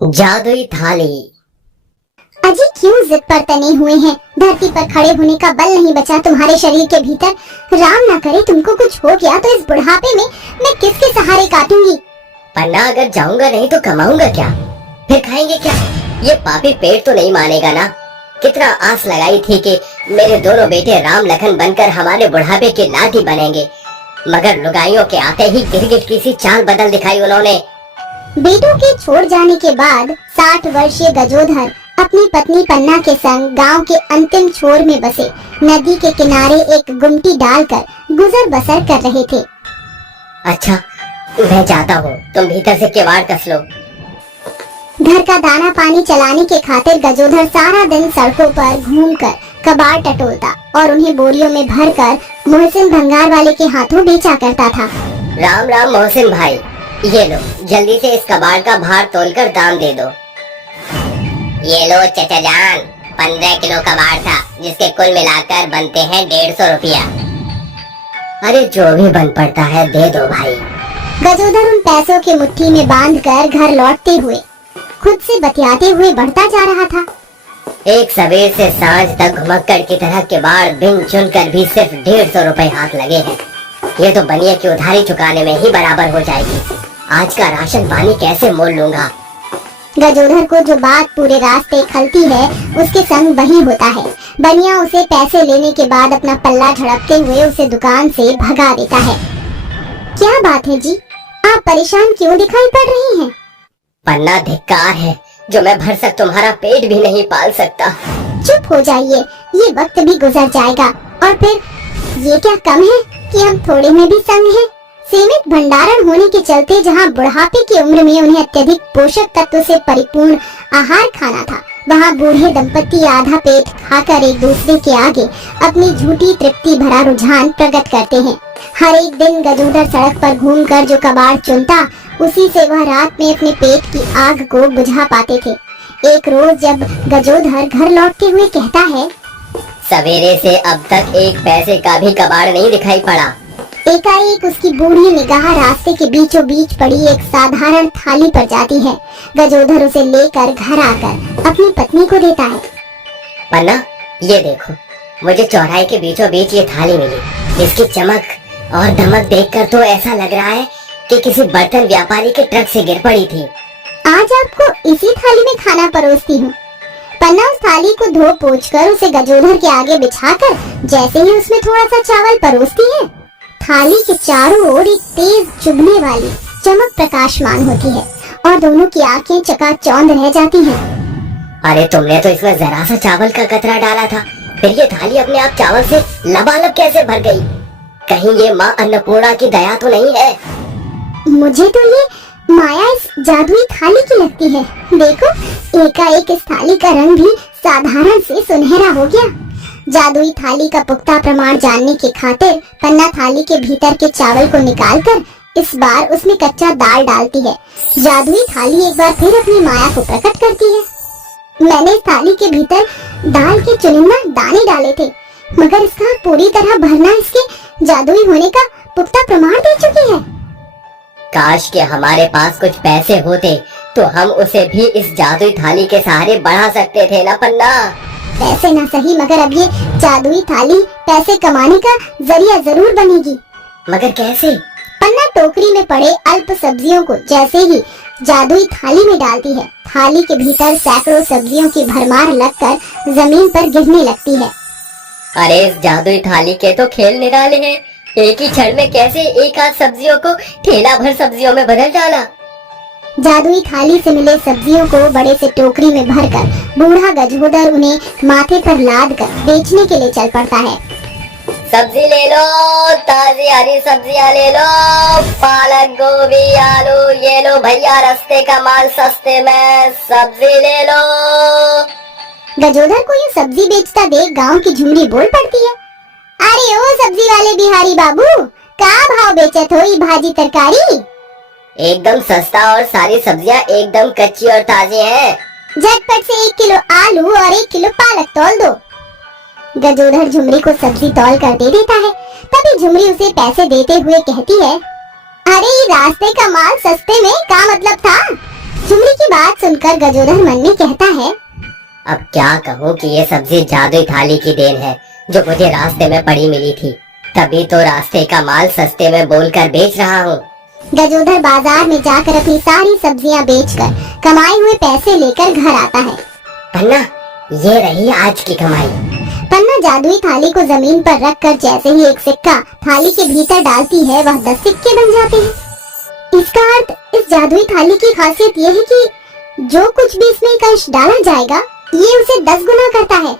जादुई थाली। अजी क्यों जिद पर तने हुए हैं? धरती पर खड़े होने का बल नहीं बचा तुम्हारे शरीर के भीतर। राम ना करे तुमको कुछ हो गया तो इस बुढ़ापे में मैं किसके सहारे काटूंगी? पन्ना, अगर जाऊंगा नहीं तो कमाऊंगा क्या? फिर खाएंगे क्या? ये पापी पेट तो नहीं मानेगा ना। कितना आस लगाई थी कि मेरे दोनों बेटे राम लखन बनकर हमारे बुढ़ापे की लाठी बनेंगे, मगर लुगाइयों के आते ही गिरगिट की सी चाल बदल दिखाई उन्होंने। बेटों के छोड़ जाने के बाद 60 वर्षीय गजोधर अपनी पत्नी पन्ना के संग गांव के अंतिम छोर में बसे नदी के किनारे एक गुमटी डालकर गुजर बसर कर रहे थे। अच्छा, मैं जाता हूँ, तुम भीतर से किवाड़ कस लो। घर का दाना पानी चलाने के खातिर गजोधर सारा दिन सड़कों पर घूमकर कबाड़ टटोलता और उन्हें बोरियों में भरकर मोहसिन भंगार वाले के हाथों बेचा करता था। राम राम मोहसिन भाई, ये लो, जल्दी से इस कबाड़ का भार तोलकर दाम दे दो। ये लो चचा जान, 15 किलो कबाड़ था, जिसके कुल मिलाकर बनते हैं 150 रुपया। अरे जो भी बन पड़ता है दे दो भाई। गजोधर उन पैसों के मुट्ठी में बांधकर घर लौटते हुए खुद से बतियाते हुए बढ़ता जा रहा था। एक सवेर से सांझ तक घुमक्कड़ की तरह किवाड़ बिन चुन कर भी सिर्फ 150 रुपए हाथ लगे हैं। ये तो बनिए की उधारी चुकाने में ही बराबर हो जाएगी। आज का राशन पानी कैसे मोल लूंगा? गजोधर को जो बात पूरे रास्ते खलती है उसके संग वही होता है। बनिया उसे पैसे लेने के बाद अपना पल्ला झड़पते हुए उसे दुकान से भगा देता है। क्या बात है जी, आप परेशान क्यों दिखाई पड़ रही हैं? पन्ना, धिक्कार है, जो मैं भर सक तुम्हारा पेट भी नहीं पाल सकता। चुप हो जाइए, ये वक्त भी गुजर जाएगा। और फिर ये क्या कम है कि हम थोड़े में भी संग हैं? सीमित भंडारण होने के चलते जहाँ बुढ़ापे की उम्र में उन्हें अत्यधिक पोषक तत्व से परिपूर्ण आहार खाना था, वहाँ बूढ़े दंपति आधा पेट खाकर एक दूसरे के आगे अपनी झूठी तृप्ति भरा रुझान प्रकट करते हैं। हर एक दिन गजोधर सड़क पर घूमकर जो कबाड़ चुनता, उसी से वह रात में अपने पेट की आग को बुझा पाते थे। एक रोज जब गजोधर घर लौटते हुए कहता है, सवेरे से अब तक एक पैसे का भी कबाड़ नहीं दिखाई पड़ा। एकाएक उसकी बूढ़ी निगाह रास्ते के बीचों बीच पड़ी एक साधारण थाली पर जाती है। गजोधर उसे लेकर घर आकर अपनी पत्नी को देता है। पन्ना, ये देखो, मुझे चौराहे के बीचों बीच ये थाली मिली। इसकी चमक और दमक देखकर तो ऐसा लग रहा है कि किसी बर्तन व्यापारी के ट्रक से गिर पड़ी थी। आज आपको इसी थाली में खाना परोसती हूँ। पन्ना उस थाली को धो पोंछ कर उसे गजोधर के आगे बिछाकर जैसे ही उसमें थोड़ा सा चावल परोसती है, थाली के चारों ओर एक तेज चुभने वाली चमक प्रकाशमान होती है और दोनों की आंखें चकाचौंध रह जाती हैं। अरे तुमने तो इसमें जरा सा चावल का कतरा डाला था, फिर ये थाली अपने आप चावल से लबालब कैसे भर गई? कहीं ये माँ अन्नपूर्णा की दया तो नहीं है? मुझे तो ये माया इस जादुई थाली की लगती है। देखो, एकाएक इस थाली का रंग भी साधारण से सुनहरा हो गया। जादुई थाली का पुख्ता प्रमाण जानने के खातिर पन्ना थाली के भीतर के चावल को निकालकर इस बार उसमें कच्चा दाल डालती है। जादुई थाली एक बार फिर अपनी माया को प्रकट करती है। मैंने इस थाली के भीतर दाल के चुनिंदा दाने डाले थे, मगर इसका पूरी तरह भरना इसके जादुई होने का पुख्ता प्रमाण दे चुकी है। काश कि हमारे पास कुछ पैसे होते तो हम उसे भी इस जादुई थाली के सहारे बढ़ा सकते थे ना पन्ना। पैसे न सही, मगर अब ये जादुई थाली पैसे कमाने का जरिया जरूर बनेगी। मगर कैसे? पन्ना टोकरी में पड़े अल्प सब्जियों को जैसे ही जादुई थाली में डालती है, थाली के भीतर सैकड़ों सब्जियों की भरमार लगकर जमीन पर गिरने लगती है। अरे इस जादुई थाली के तो खेल निराले हैं। एक ही क्षण में कैसे एक आध सब्जियों को ठेला भर सब्जियों में बदल डाला। जादुई थाली से मिले सब्जियों को बड़े से टोकरी में भरकर बूढ़ा गजोधर उन्हें माथे पर लाद कर बेचने के लिए चल पड़ता है। सब्जी ले लो, ताजी हरी सब्जियां ले लो, पालक, गोभी, आलू, ये लो भैया, रास्ते का माल सस्ते में, सब्जी ले लो। गजोधर को ये सब्जी बेचता देख गांव की झुमरी बोल पड़ती है, अरे ओ सब्जी वाले बिहारी बाबू, क्या भाव बेचत हो ई भाजी तरकारी? एकदम सस्ता और सारी सब्जियां एकदम कच्ची और ताजी हैं। झटपट से 1 किलो आलू और 1 किलो पालक तौल दो। गजोधर झुमरी को सब्जी तौल कर दे देता है। तभी झुमरी उसे पैसे देते हुए कहती है, अरे ये रास्ते का माल सस्ते में क्या मतलब था? झुमरी की बात सुनकर गजोधर मन में कहता है, अब क्या कहूँ कि ये सब्जी जादुई थाली की देन है जो मुझे रास्ते में पड़ी मिली थी, तभी तो रास्ते का माल सस्ते में बोलकर बेच रहा हूँ। गजोधर बाजार में जाकर अपनी सारी सब्जियां बेचकर कमाए हुए पैसे लेकर घर आता है। पन्ना, ये रही आज की कमाई। पन्ना जादुई थाली को जमीन पर रखकर जैसे ही एक सिक्का थाली के भीतर डालती है, वह 10 सिक्के बन जाते हैं। इसका अर्थ इस जादुई थाली की खासियत यह है कि जो कुछ भी इसमें एक अंश डाला जाएगा, ये उसे 10 गुना करता है।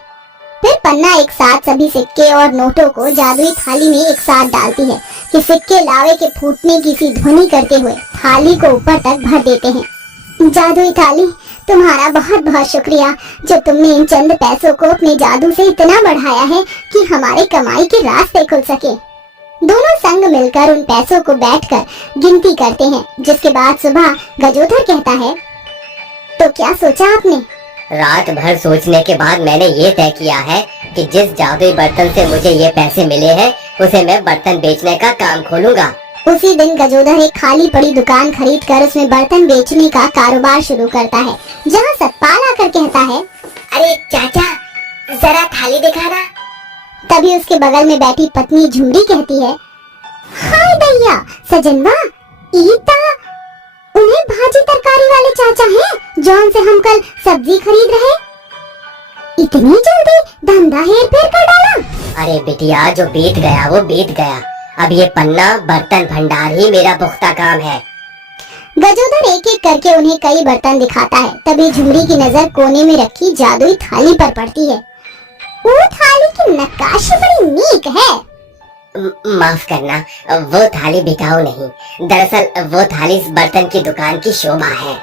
फिर पन्ना एक साथ सभी सिक्के और नोटों को जादुई थाली में एक साथ डालती है कि सिक्के लावे के फूटने की सी ध्वनि करते हुए थाली को ऊपर तक भर देते हैं। जादुई थाली, तुम्हारा बहुत बहुत शुक्रिया जो तुमने इन चंद पैसों को अपने जादू से इतना बढ़ाया है कि हमारे कमाई के रास्ते खुल सके। दोनों संग मिलकर उन पैसों को बैठकर गिनती करते हैं, जिसके बाद सुबह गजोधर कहता है, तो क्या सोचा आपने? रात भर सोचने के बाद मैंने ये तय किया है कि जिस जादुई बर्तन से मुझे ये पैसे मिले हैं, उसे मैं बर्तन बेचने का काम खोलूंगा। उसी दिन गजोधर एक खाली पड़ी दुकान खरीद कर उसमें बर्तन बेचने का कारोबार शुरू करता है, जहाँ सतपाल आकर कहता है, अरे चाचा, जरा थाली दिखाना। तभी उसके बगल में बैठी पत्नी झुमरी कहती है, हाय भैया सजनवा, ईता उन्हें भाजी तरकारी वाले चाचा हैं जौन से हम कल सब्जी खरीद रहे। इतनी जल्दी धंधा हेर फेर कर डाला। अरे बिटिया, जो बीत गया वो बीत गया, अब ये पन्ना बर्तन भंडार ही मेरा पुख्ता काम है। गजोधर एक एक करके उन्हें कई बर्तन दिखाता है। तभी झुमरी की नजर कोने में रखी जादुई थाली पर पड़ती है। वो थाली की नक्काशी बड़ी नीक है। माफ करना, वो थाली बिकाऊ नहीं, दरअसल वो थाली इस बर्तन की दुकान की शोभा है।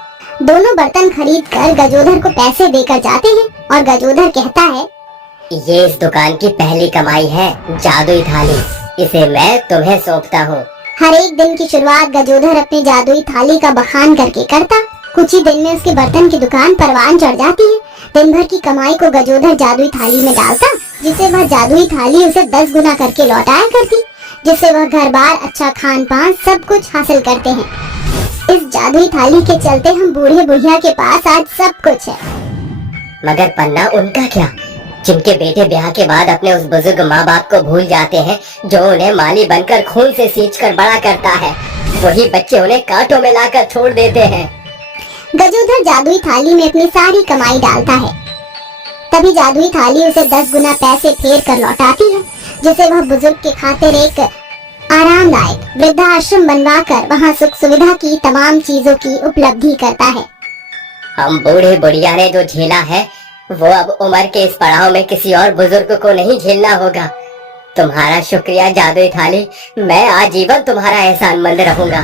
दोनों बर्तन खरीद कर गजोधर को पैसे देकर जाते हैं और गजोधर कहता है, ये इस दुकान की पहली कमाई है, जादुई थाली, इसे मैं तुम्हें सौंपता हूँ। हर एक दिन की शुरुआत गजोधर अपनी जादुई थाली का बखान करके करता। कुछ ही दिन में उसके बर्तन की दुकान परवान चढ़ जाती है। दिन भर की कमाई को गजोधर जादुई थाली में डालता, जिसे वह जादुई थाली उसे 10 गुना करके लौटाया करती, जिससे वह घर बार, अच्छा खान पान सब कुछ हासिल करते हैं। इस जादुई थाली के चलते हम बूढ़े बुढ़िया के पास आज सब कुछ है। मगर पन्ना, उनका क्या, जिनके बेटे ब्याह के बाद अपने उस बुजुर्ग माँ बाप को भूल जाते हैं जो उन्हें माली बनकर खून से सींचकर बड़ा करता है। वही बच्चे उन्हें कांटों में लाकर छोड़ देते हैं। गजोधर जादुई थाली में अपनी सारी कमाई डालता है। तभी जादुई थाली उसे 10 गुना पैसे फेर कर लौटाती है, जिसे वह बुजुर्ग के खातिर एक आरामदायक वृद्धाश्रम बनवाकर वहाँ सुख सुविधा की तमाम चीजों की उपलब्धि करता है। हम बूढ़े बुढ़िया ने जो झेला है, वो अब उम्र के इस पड़ाव में किसी और बुजुर्ग को नहीं झेलना होगा। तुम्हारा शुक्रिया जादुई थाली, मैं आजीवन तुम्हारा एहसानमंद रहूंगा।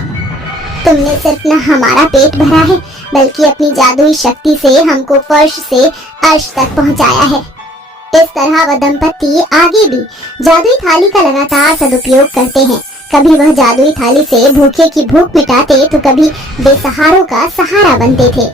तुमने सिर्फ न हमारा पेट भरा है, बल्कि अपनी जादुई शक्ति से हमको फर्श से अर्श तक पहुंचाया है। इस तरह वह दंपति आगे भी जादुई थाली का लगातार सदुपयोग करते हैं। कभी वह जादुई थाली से भूखे की भूख मिटाते, तो कभी बेसहारों का सहारा बनते थे।